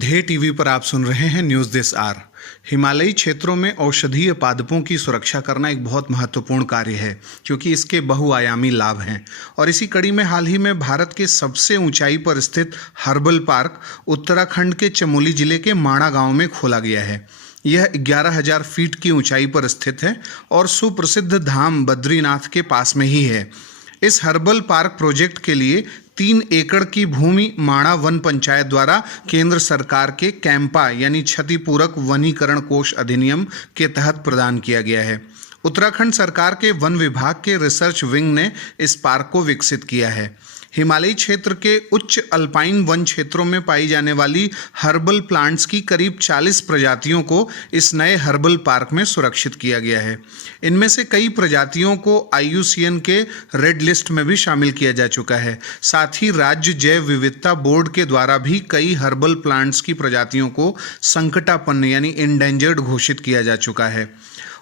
ध्येय टीवी पर आप सुन रहे हैं न्यूज़ दिस आवर। हिमालयी क्षेत्रों में औषधीय पादपों की सुरक्षा करना एक बहुत महत्वपूर्ण कार्य है क्योंकि इसके बहुआयामी लाभ हैं। और इसी कड़ी में हाल ही में भारत के सबसे ऊंचाई पर स्थित हर्बल पार्क उत्तराखंड के चमोली जिले के माणा गांव में खोला गया है। यह 11,000 फीट की ऊंचाई पर स्थित है और सुप्रसिद्ध धाम बद्रीनाथ के पास में ही है। इस हर्बल पार्क प्रोजेक्ट के लिए 3 एकड़ की भूमि माणा वन पंचायत द्वारा केंद्र सरकार के कैंपा यानी क्षतिपूरक वनीकरण कोष अधिनियम के तहत प्रदान किया गया है। उत्तराखंड सरकार के वन विभाग के रिसर्च विंग ने इस पार्क को विकसित किया है। हिमालयी क्षेत्र के उच्च अल्पाइन वन क्षेत्रों में पाई जाने वाली हर्बल प्लांट्स की करीब 40 प्रजातियों को इस नए हर्बल पार्क में सुरक्षित किया गया है। इनमें से कई प्रजातियों को IUCN के रेड लिस्ट में भी शामिल किया जा चुका है। साथ ही राज्य जैव विविधता बोर्ड के द्वारा भी कई हर्बल प्लांट्स की प्रजातियों को संकटापन्न यानी इंडेंजर्ड घोषित किया जा चुका है।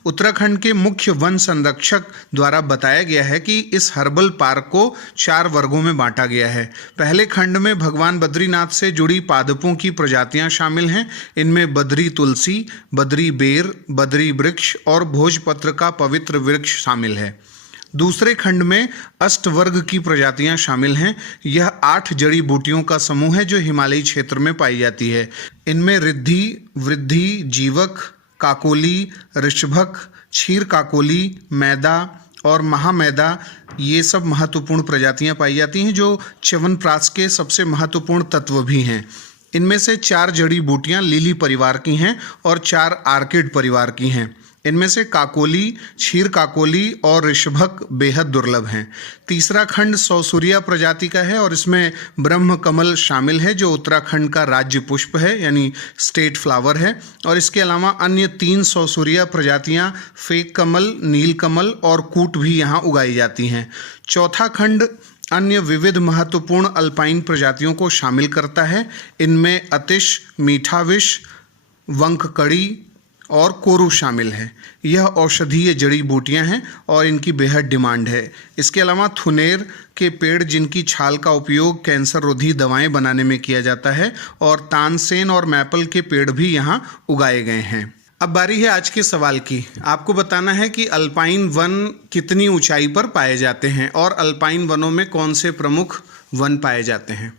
उत्तराखंड के मुख्य वन संरक्षक द्वारा बताया गया है कि इस हर्बल पार्क को 4 वर्गों में बांटा गया है। पहले खंड में भगवान बद्रीनाथ से जुड़ी पादपों की प्रजातियां शामिल हैं। इनमें बद्री तुलसी, बद्री बेर, बद्री वृक्ष और भोजपत्र का पवित्र वृक्ष शामिल है। दूसरे खंड में अष्टवर्ग की प्रजातियां शामिल हैं। यह 8 जड़ी बूटियों का समूह है जो हिमालयी क्षेत्र में पाई जाती है। इनमें रिद्धि, वृद्धि, जीवक, काकोली, ऋषभक, क्षीर काकोली, मैदा और महामैदा ये सब महत्वपूर्ण प्रजातियां पाई जाती हैं जो च्यवनप्राश के सबसे महत्वपूर्ण तत्व भी हैं। इनमें से 4 जड़ी बूटियां लिली परिवार की हैं और 4 आर्किड परिवार की हैं। इनमें से काकोली, क्षीर काकोली और ऋषभक बेहद दुर्लभ हैं। तीसरा खंड सौसूरिया प्रजाति का है और इसमें ब्रह्म कमल शामिल है जो उत्तराखंड का राज्य पुष्प है यानी स्टेट फ्लावर है। और इसके अलावा अन्य 3 सौसूरिया प्रजातियां फेक कमल, नील कमल और कूट भी यहाँ उगाई जाती हैं। चौथा खंड अन्य विविध महत्वपूर्ण अल्पाइन प्रजातियों को शामिल करता है। इनमें अतिश, मीठा विष, वंककड़ी और कोरू शामिल है। यह औषधीय जड़ी बूटियां हैं और इनकी बेहद डिमांड है। इसके अलावा थुनेर के पेड़ जिनकी छाल का उपयोग कैंसर रोधी दवाएं बनाने में किया जाता है और तानसेन और मैपल के पेड़ भी यहाँ उगाए गए हैं। अब बारी है आज के सवाल की। आपको बताना है कि अल्पाइन वन कितनी ऊंचाई पर पाए जाते हैं और अल्पाइन वनों में कौन से प्रमुख वन पाए जाते हैं।